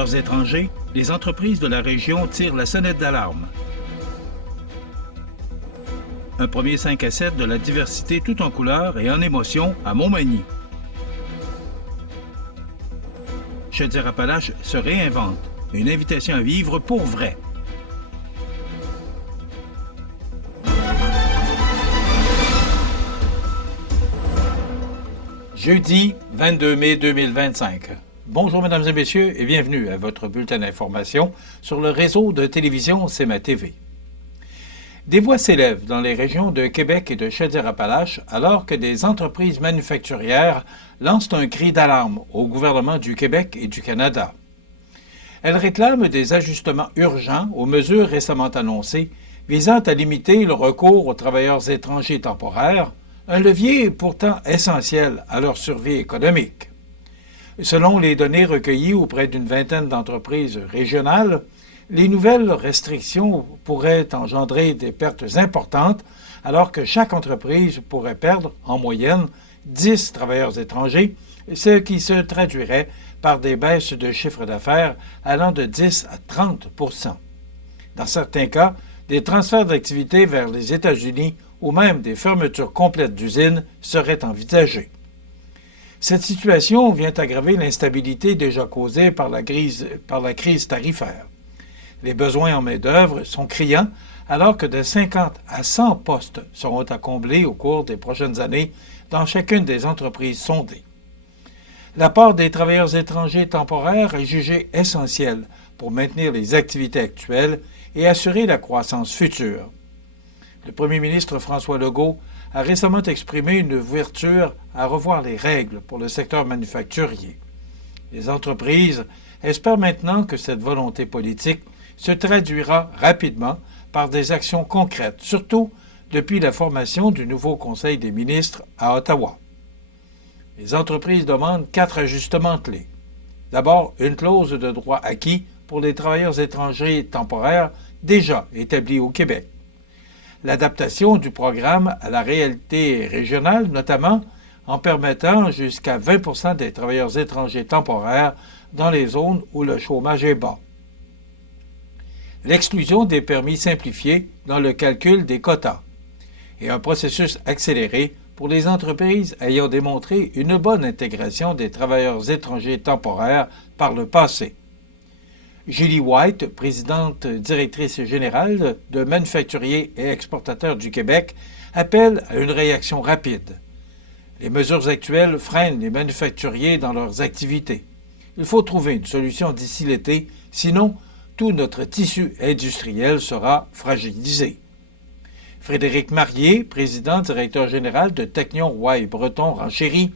travailleurs étrangers, les entreprises de la région tirent la sonnette d'alarme. Un premier 5 à 7 de la diversité tout en couleurs et en émotion à Montmagny. Chaudière-Appalaches se réinvente. Une invitation à vivre pour vrai. Jeudi 22 mai 2025. Bonjour mesdames et messieurs et bienvenue à votre bulletin d'information sur le réseau de télévision C'est ma TV. Des voix s'élèvent dans les régions de Québec et de Chaudière-Appalaches alors que des entreprises manufacturières lancent un cri d'alarme au gouvernement du Québec et du Canada. Elles réclament des ajustements urgents aux mesures récemment annoncées visant à limiter le recours aux travailleurs étrangers temporaires, un levier pourtant essentiel à leur survie économique. Selon les données recueillies auprès d'une vingtaine d'entreprises régionales, les nouvelles restrictions pourraient engendrer des pertes importantes alors que chaque entreprise pourrait perdre en moyenne 10 travailleurs étrangers, ce qui se traduirait par des baisses de chiffre d'affaires allant de 10 à 30 %. Dans certains cas, des transferts d'activités vers les États-Unis ou même des fermetures complètes d'usines seraient envisagées. Cette situation vient aggraver l'instabilité déjà causée par la crise tarifaire. Les besoins en main-d'œuvre sont criants alors que de 50 à 100 postes seront à combler au cours des prochaines années dans chacune des entreprises sondées. L'apport des travailleurs étrangers temporaires est jugé essentiel pour maintenir les activités actuelles et assurer la croissance future. Le premier ministre François Legault a récemment exprimé une ouverture à revoir les règles pour le secteur manufacturier. Les entreprises espèrent maintenant que cette volonté politique se traduira rapidement par des actions concrètes, surtout depuis la formation du nouveau Conseil des ministres à Ottawa. Les entreprises demandent 4 ajustements clés. D'abord, une clause de droit acquis pour les travailleurs étrangers temporaires déjà établis au Québec. L'adaptation du programme à la réalité régionale, notamment en permettant jusqu'à 20 % des travailleurs étrangers temporaires dans les zones où le chômage est bas. L'exclusion des permis simplifiés dans le calcul des quotas et un processus accéléré pour les entreprises ayant démontré une bonne intégration des travailleurs étrangers temporaires par le passé. Julie White, présidente directrice générale de Manufacturiers et Exportateurs du Québec, appelle à une réaction rapide. Les mesures actuelles freinent les manufacturiers dans leurs activités. Il faut trouver une solution d'ici l'été, sinon tout notre tissu industriel sera fragilisé. Frédéric Marié, président directeur général de Technion Roy Breton Renchéry,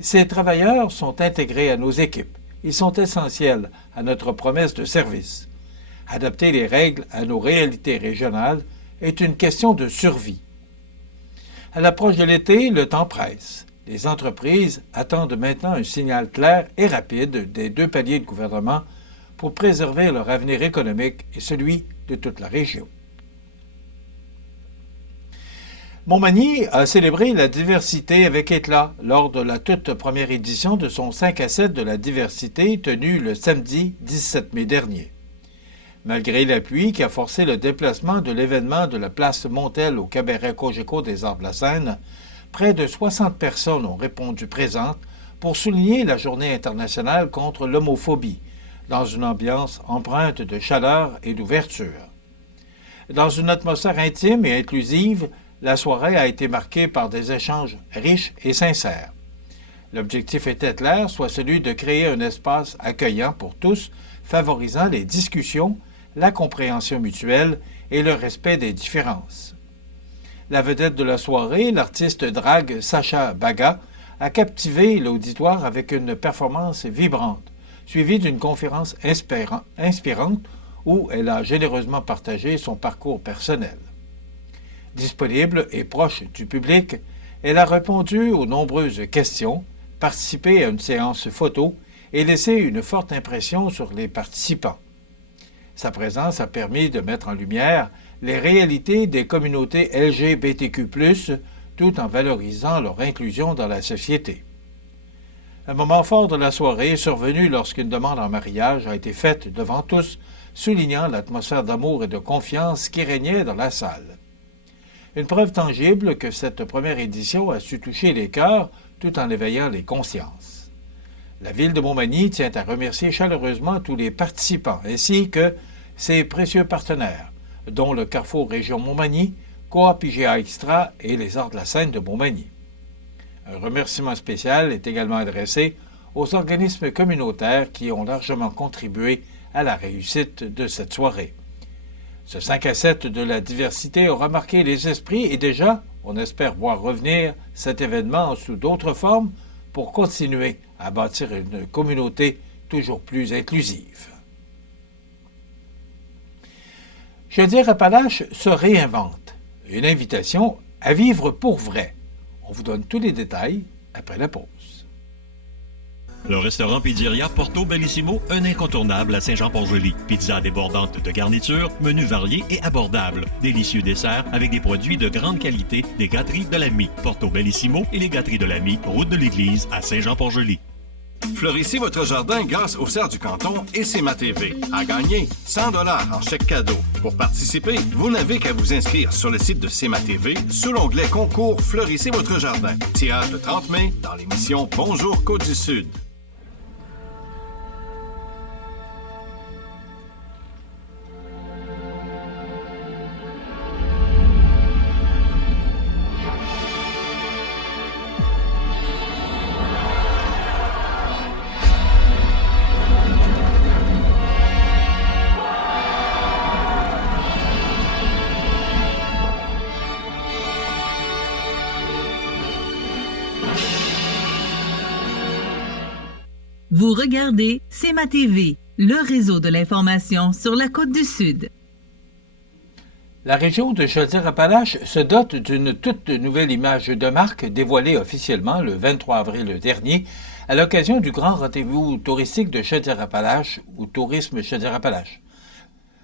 ces travailleurs sont intégrés à nos équipes. Ils sont essentiels à notre promesse de service. Adapter les règles à nos réalités régionales est une question de survie. À l'approche de l'été, le temps presse. Les entreprises attendent maintenant un signal clair et rapide des 2 paliers de gouvernement pour préserver leur avenir économique et celui de toute la région. Montmagny a célébré la diversité avec éclat lors de la toute première édition de son 5 à 7 de la diversité tenue le samedi 17 mai dernier. Malgré la pluie qui a forcé le déplacement de l'événement de la place Montel au cabaret Cogeco des Arts-de-la-Seine, près de 60 personnes ont répondu présentes pour souligner la Journée internationale contre l'homophobie, dans une ambiance empreinte de chaleur et d'ouverture. Dans une atmosphère intime et inclusive, la soirée a été marquée par des échanges riches et sincères. L'objectif était clair, soit celui de créer un espace accueillant pour tous, favorisant les discussions, la compréhension mutuelle et le respect des différences. La vedette de la soirée, l'artiste drague Sacha Baga, a captivé l'auditoire avec une performance vibrante, suivie d'une conférence inspirante où elle a généreusement partagé son parcours personnel. Disponible et proche du public, elle a répondu aux nombreuses questions, participé à une séance photo et laissé une forte impression sur les participants. Sa présence a permis de mettre en lumière les réalités des communautés LGBTQ+, tout en valorisant leur inclusion dans la société. Un moment fort de la soirée est survenu lorsqu'une demande en mariage a été faite devant tous, soulignant l'atmosphère d'amour et de confiance qui régnait dans la salle. Une preuve tangible que cette première édition a su toucher les cœurs tout en éveillant les consciences. La ville de Montmagny tient à remercier chaleureusement tous les participants ainsi que ses précieux partenaires, dont le Carrefour Région Montmagny, Coop IGA Extra et les Arts de la Seine de Montmagny. Un remerciement spécial est également adressé aux organismes communautaires qui ont largement contribué à la réussite de cette soirée. Ce 5 à 7 de la diversité aura marqué les esprits et déjà, on espère voir revenir cet événement sous d'autres formes pour continuer à bâtir une communauté toujours plus inclusive. Chaudière-Appalaches se réinvente. Une invitation à vivre pour vrai. On vous donne tous les détails après la pause. Le restaurant Pizzeria Porto Bellissimo, un incontournable à Saint-Jean-Port-Joli. Pizza débordante de garniture, menu varié et abordable. Délicieux desserts avec des produits de grande qualité des gâteries de l'Ami. Porto Bellissimo et les gâteries de l'Ami, route de l'église à Saint-Jean-Port-Joli. Fleurissez votre jardin grâce au cerf du canton et CEMA TV. À gagner 100 $ en chèque cadeau. Pour participer, vous n'avez qu'à vous inscrire sur le site de CEMA TV sous l'onglet Concours Fleurissez votre jardin. Tirage le 30 mai dans l'émission Bonjour Côte-du-Sud. Vous regardez CEMA TV, le réseau de l'information sur la Côte-du-Sud. La région de Chaudière-Appalaches se dote d'une toute nouvelle image de marque dévoilée officiellement le 23 avril dernier à l'occasion du grand rendez-vous touristique de Chaudière-Appalaches ou Tourisme Chaudière-Appalaches.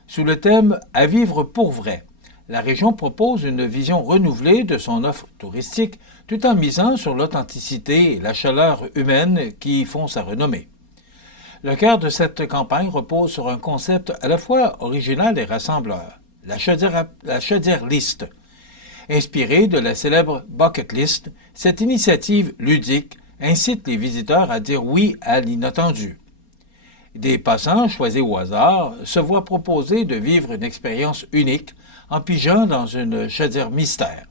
Sous le thème « À vivre pour vrai », la région propose une vision renouvelée de son offre touristique tout en misant sur l'authenticité et la chaleur humaine qui font sa renommée. Le cœur de cette campagne repose sur un concept à la fois original et rassembleur, la Chaudière List. Inspirée de la célèbre Bucket List, cette initiative ludique incite les visiteurs à dire oui à l'inattendu. Des passants choisis au hasard se voient proposer de vivre une expérience unique en pigeant dans une chaudière mystère.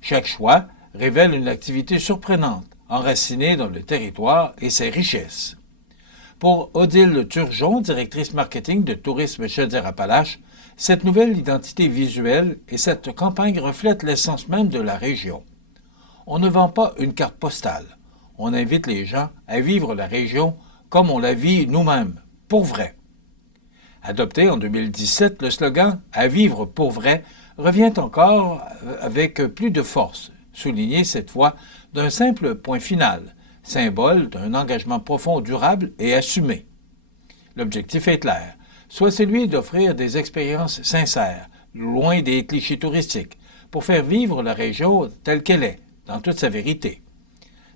Chaque choix révèle une activité surprenante, enracinée dans le territoire et ses richesses. Pour Odile Turgeon, directrice marketing de Tourisme Chaudière-Appalaches, cette nouvelle identité visuelle et cette campagne reflètent l'essence même de la région. On ne vend pas une carte postale. On invite les gens à vivre la région comme on la vit nous-mêmes, pour vrai. Adopté en 2017, le slogan « À vivre pour vrai » revient encore avec plus de force, souligné cette fois d'un simple point final, symbole d'un engagement profond, durable et assumé. L'objectif est clair, soit celui d'offrir des expériences sincères, loin des clichés touristiques, pour faire vivre la région telle qu'elle est, dans toute sa vérité.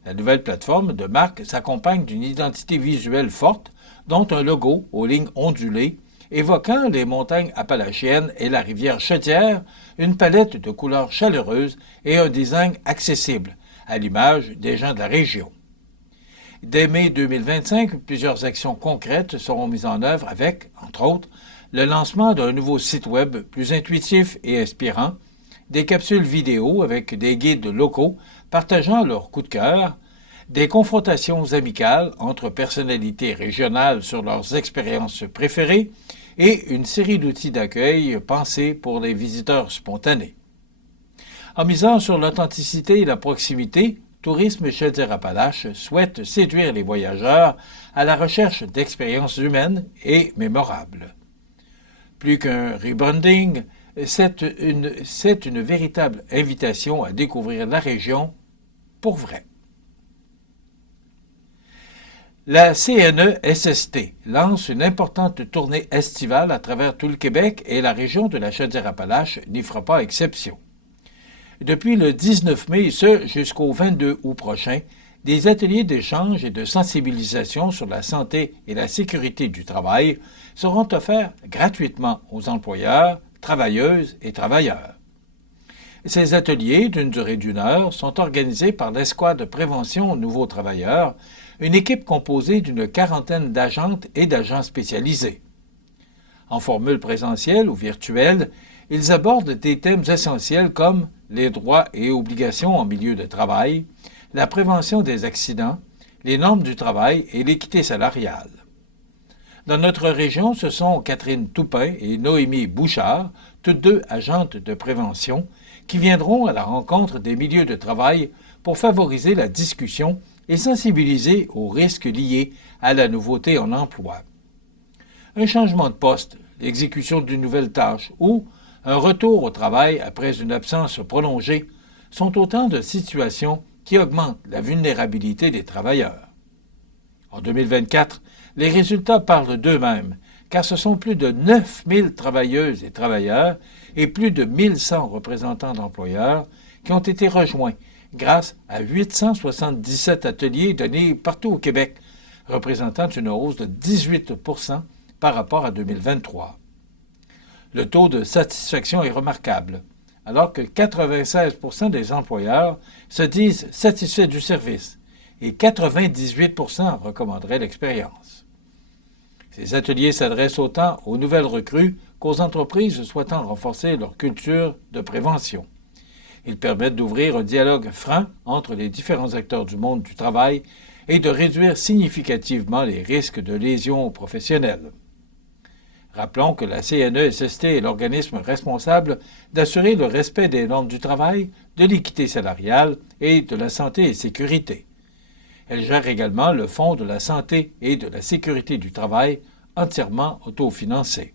La nouvelle plateforme de marque s'accompagne d'une identité visuelle forte, dont un logo aux lignes ondulées, évoquant les montagnes appalachiennes et la rivière Chaudière, une palette de couleurs chaleureuses et un design accessible, à l'image des gens de la région. Dès mai 2025, plusieurs actions concrètes seront mises en œuvre avec, entre autres, le lancement d'un nouveau site web plus intuitif et inspirant, des capsules vidéo avec des guides locaux partageant leurs coups de cœur, des confrontations amicales entre personnalités régionales sur leurs expériences préférées et une série d'outils d'accueil pensés pour les visiteurs spontanés. En misant sur l'authenticité et la proximité, Tourisme Chaudière-Appalaches souhaite séduire les voyageurs à la recherche d'expériences humaines et mémorables. Plus qu'un rebranding, c'est une véritable invitation à découvrir la région pour vrai. La CNE-SST lance une importante tournée estivale à travers tout le Québec et la région de la Chaudière-Appalaches n'y fera pas exception. Depuis le 19 mai, jusqu'au 22 août prochain, des ateliers d'échange et de sensibilisation sur la santé et la sécurité du travail seront offerts gratuitement aux employeurs, travailleuses et travailleurs. Ces ateliers, d'une durée d'1 heure, sont organisés par l'Escouade de prévention aux nouveaux travailleurs, une équipe composée d'une 40aine d'agentes et d'agents spécialisés. En formule présentielle ou virtuelle, ils abordent des thèmes essentiels comme les droits et obligations en milieu de travail, la prévention des accidents, les normes du travail et l'équité salariale. Dans notre région, ce sont Catherine Toupin et Noémie Bouchard, toutes deux agentes de prévention, qui viendront à la rencontre des milieux de travail pour favoriser la discussion et sensibiliser aux risques liés à la nouveauté en emploi. Un changement de poste, l'exécution d'une nouvelle tâche ou un retour au travail après une absence prolongée sont autant de situations qui augmentent la vulnérabilité des travailleurs. En 2024, les résultats parlent d'eux-mêmes, car ce sont plus de 9000 travailleuses et travailleurs et plus de 1100 représentants d'employeurs qui ont été rejoints grâce à 877 ateliers donnés partout au Québec, représentant une hausse de 18 % par rapport à 2023. Le taux de satisfaction est remarquable, alors que 96 % des employeurs se disent satisfaits du service et 98 % recommanderaient l'expérience. Ces ateliers s'adressent autant aux nouvelles recrues qu'aux entreprises souhaitant renforcer leur culture de prévention. Ils permettent d'ouvrir un dialogue franc entre les différents acteurs du monde du travail et de réduire significativement les risques de lésions professionnelles. Rappelons que la CNESST est l'organisme responsable d'assurer le respect des normes du travail, de l'équité salariale et de la santé et sécurité. Elle gère également le Fonds de la santé et de la sécurité du travail, entièrement autofinancé.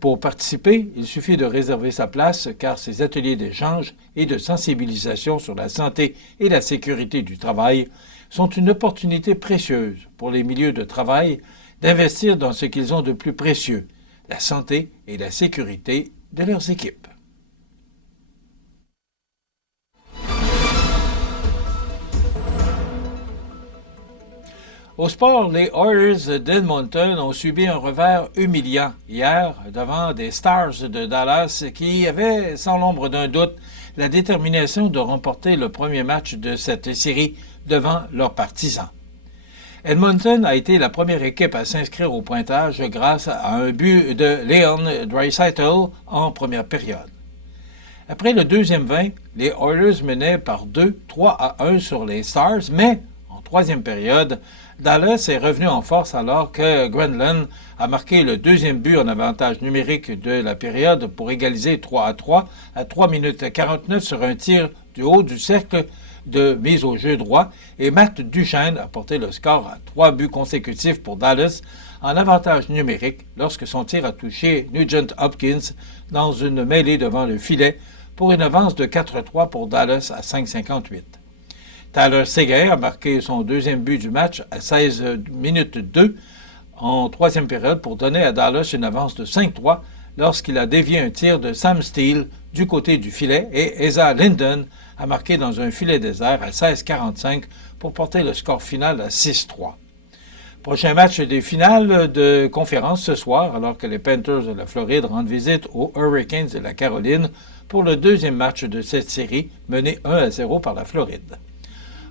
Pour participer, il suffit de réserver sa place car ces ateliers d'échange et de sensibilisation sur la santé et la sécurité du travail sont une opportunité précieuse pour les milieux de travail d'investir dans ce qu'ils ont de plus précieux, la santé et la sécurité de leurs équipes. Au sport, les Oilers d'Edmonton ont subi un revers humiliant hier devant des Stars de Dallas qui avaient, sans l'ombre d'un doute, la détermination de remporter le premier match de cette série devant leurs partisans. Edmonton a été la première équipe à s'inscrire au pointage grâce à un but de Leon Draisaitl en première période. Après le deuxième 20, les Oilers menaient par 3-1 sur les Stars, mais en troisième période, Dallas est revenu en force alors que Granlund a marqué le deuxième but en avantage numérique de la période pour égaliser 3-3 à 3 minutes 49 sur un tir du haut du cercle de mise au jeu droit et Matt Duchene a porté le score à 3 buts consécutifs pour Dallas en avantage numérique lorsque son tir a touché Nugent Hopkins dans une mêlée devant le filet pour une avance de 4-3 pour Dallas à 5,58. Tyler Seguin a marqué son deuxième but du match à 16 minutes 2 en troisième période pour donner à Dallas une avance de 5-3 lorsqu'il a dévié un tir de Sam Steele du côté du filet et Asa Linden a marqué dans un filet désert à 16,45 pour porter le score final à 6-3. Prochain match des finales de conférence ce soir alors que les Panthers de la Floride rendent visite aux Hurricanes de la Caroline pour le deuxième match de cette série mené 1-0 par la Floride.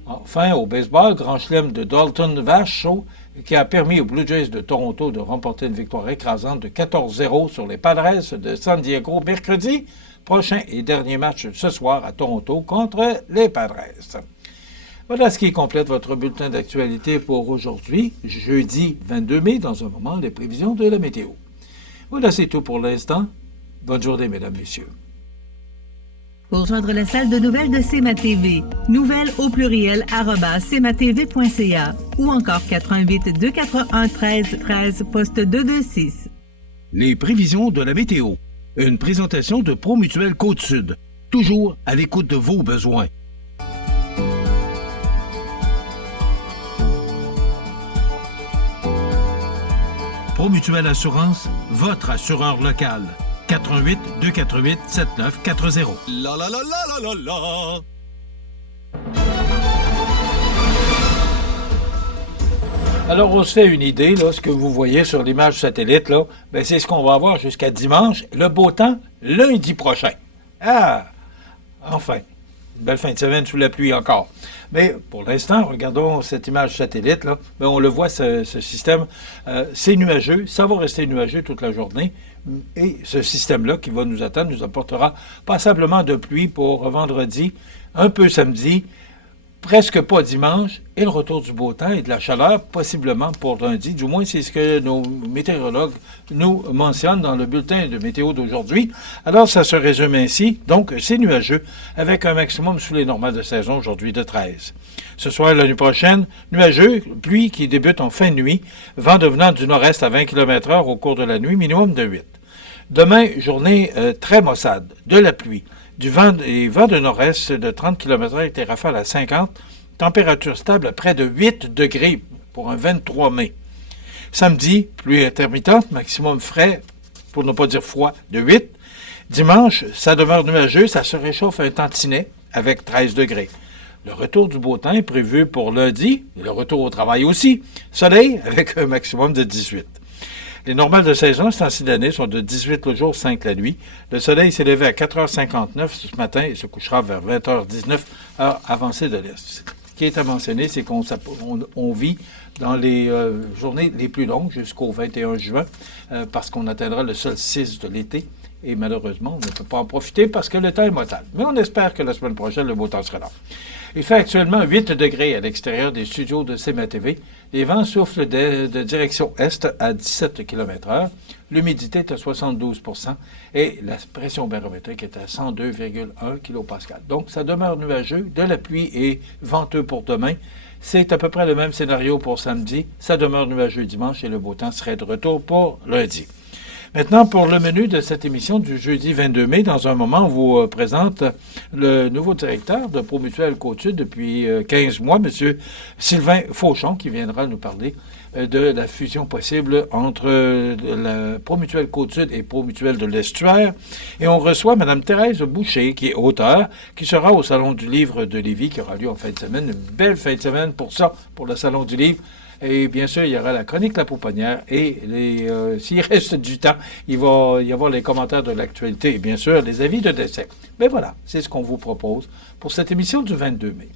Enfin, au baseball, grand chelem de Dalton Varsho qui a permis aux Blue Jays de Toronto de remporter une victoire écrasante de 14-0 sur les Padres de San Diego mercredi. Prochain et dernier match ce soir à Toronto contre les Padres. Voilà ce qui complète votre bulletin d'actualité pour aujourd'hui, jeudi 22 mai, dans un moment, les prévisions de la météo. Voilà, c'est tout pour l'instant. Bonne journée, mesdames, messieurs. Pour joindre la salle de nouvelles de CMA-TV, nouvelles au pluriel @cmatv.ca ou encore 88 281 13 13 poste 226. Les prévisions de la météo. Une présentation de Promutuelle Côte-Sud. Toujours à l'écoute de vos besoins. Promutuelle Assurance, votre assureur local. 88 248 7940. La la la la la la la. Alors, on se fait une idée, là, ce que vous voyez sur l'image satellite, là, ben, c'est ce qu'on va avoir jusqu'à dimanche, le beau temps, lundi prochain. Ah! Enfin, une belle fin de semaine sous la pluie encore. Mais pour l'instant, regardons cette image satellite, là, ben, on le voit, ce système, c'est nuageux, ça va rester nuageux toute la journée, et ce système-là qui va nous attendre nous apportera passablement de pluie pour vendredi, un peu samedi, presque pas dimanche, et le retour du beau temps et de la chaleur, possiblement pour lundi. Du moins, c'est ce que nos météorologues nous mentionnent dans le bulletin de météo d'aujourd'hui. Alors, ça se résume ainsi. Donc, c'est nuageux, avec un maximum sous les normales de saison aujourd'hui de 13. Ce soir et la nuit prochaine, nuageux, pluie qui débute en fin de nuit, vent devenant du nord-est à 20 km/h au cours de la nuit, minimum de 8. Demain, journée très maussade, de la pluie. Du vent, des vents de nord-est de 30 km/h et des rafales à 50, température stable à près de 8 degrés pour un 23 mai. Samedi, pluie intermittente, maximum frais, pour ne pas dire froid, de 8. Dimanche, ça demeure nuageux, ça se réchauffe un tantinet avec 13 degrés. Le retour du beau temps est prévu pour lundi, et le retour au travail aussi. Soleil avec un maximum de 18. Les normales de saison, ce temps-ci d'année, sont de 18 le jour, 5 la nuit. Le soleil s'est levé à 4h59 ce matin et se couchera vers 20h19, heure avancée de l'Est. Ce qui est à mentionner, c'est qu'on vit dans les journées les plus longues jusqu'au 21 juin, parce qu'on atteindra le solstice de l'été. Et malheureusement, on ne peut pas en profiter parce que le temps est mortal. Mais on espère que la semaine prochaine, le beau temps sera là. Il fait actuellement 8 degrés à l'extérieur des studios de CMA-TV. Les vents soufflent de direction est à 17 km/h. L'humidité est à 72 % et la pression barométrique est à 102,1 kPa. Donc, ça demeure nuageux, de la pluie et venteux pour demain. C'est à peu près le même scénario pour samedi. Ça demeure nuageux dimanche et le beau temps serait de retour pour lundi. Maintenant, pour le menu de cette émission du jeudi 22 mai, dans un moment, on vous présente le nouveau directeur de Promutuelle Côte-Sud depuis 15 mois, M. Sylvain Fauchon, qui viendra nous parler de la fusion possible entre la Promutuelle Côte-Sud et Promutuelle de l'Estuaire. Et on reçoit Mme Thérèse Boucher, qui est auteure, qui sera au Salon du Livre de Lévis, qui aura lieu en fin de semaine. Une belle fin de semaine pour ça, pour le Salon du Livre. Et bien sûr, il y aura la chronique La Pouponnière et s'il reste du temps, il va y avoir les commentaires de l'actualité et bien sûr les avis de décès. Mais voilà, c'est ce qu'on vous propose pour cette émission du 22 mai.